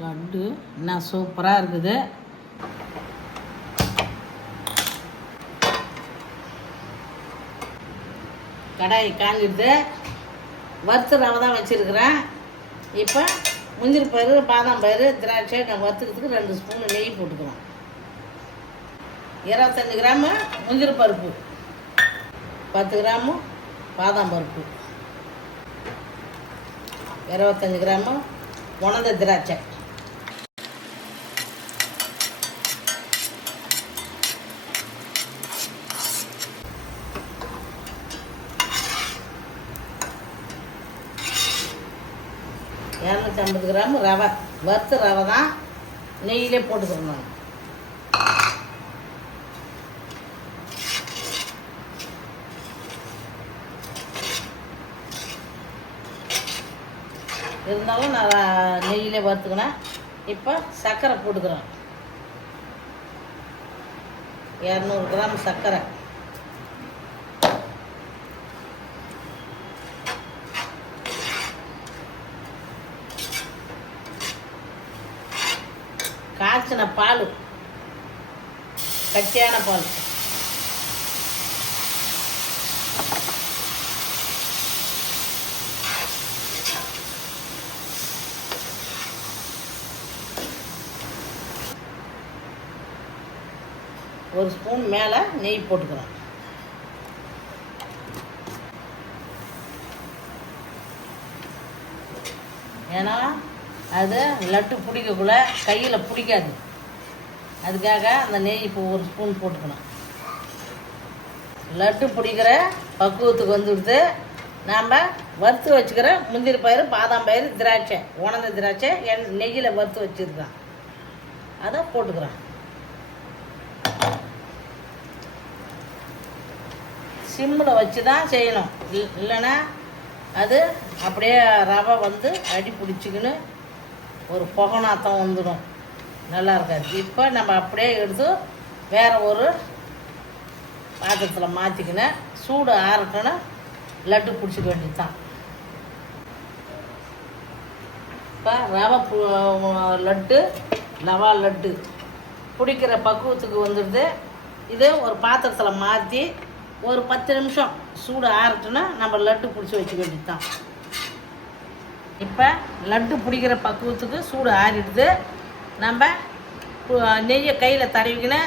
லட்டு என்ன சூப்பராக இருக்குது. கடாய் காஞ்சிடுது. வறுத்து ரவை தான் வச்சுருக்கிறேன். இப்போ முந்திரி பயிறு, பாதாம் பயிறு, திராட்சை வறுத்துக்கிறதுக்கு 2 ஸ்பூன் நெய் போட்டுக்கலாம். 25 கிராமு முந்திரி பருப்பு, 10 கிராமு பாதாம் பருப்பு, 25 கிராமு உணர்ந்த திராட்சை, $250 கிராம் ரவை. வறுத்த ரவை தான், நெய்யிலே போட்டுக்கிறோம். நான் இருந்தாலும் நான் நெய்யிலே வறுத்துக்கினேன். இப்போ சர்க்கரை போட்டுக்கிறேன். 200 கிராம் சர்க்கரை, காய்ச்சின பால், கட்டியான பால், ஒரு ஸ்பூன் மேலே நெய் போட்டுக்கிறோம். ஏன்னா அது லட்டு பிடிக்கக்குள்ள கையில் பிடிக்காது. அதுக்காக அந்த நெய் இப்போ ஒரு ஸ்பூன் போட்டுக்கணும். லட்டு பிடிக்கிற பக்குவத்துக்கு வந்துடுது. நாம் வறுத்து வச்சுக்கிற முந்திரி பயிறு, பாதாம் பயிறு, திராட்சை, உணர்ந்த திராட்சை நெய்யில் வறுத்து வச்சுருக்கேன். அதை போட்டுக்கிறேன். சிம்மில் வச்சு தான் செய்யணும். இல்லைன்னா அது அப்படியே ரவை வந்து அடி பிடிச்சிக்கின்னு ஒரு புகநாத்தம் வந்துடும், நல்லா இருக்காது. இப்போ நம்ம அப்படியே எடுத்து வேறு ஒரு பாத்திரத்தில் மாற்றிக்கின்னு சூடு ஆறட்டுன்னு லட்டு பிடிச்சிக்க வேண்டியது தான். இப்போ ரவை லட்டு, ரவா லட்டு பிடிக்கிற பக்குவத்துக்கு வந்துடுது. இது ஒரு பாத்திரத்தில் மாற்றி ஒரு 10 நிமிஷம் சூடு ஆறட்டுன்னா நம்ம லட்டு பிடிச்சி வச்சுக்க வேண்டியது தான். இப்போ லட்டு பிடிக்கிற பக்குவத்துக்கு சூடு ஆறிடுது. நம்ம நெய்யை கையில் தடவிக்கின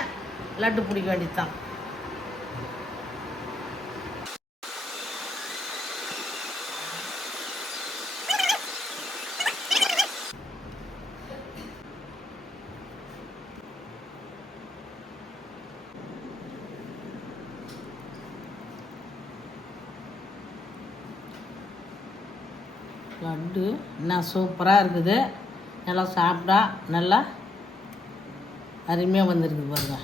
லட்டு பிடிக்க வேண்டியது தான். லட்டு என்ன சூப்பராக இருக்குது. நல்லா சாப்பிட்டா நல்லா அருமையாக வந்துருக்குது பாருங்கள்.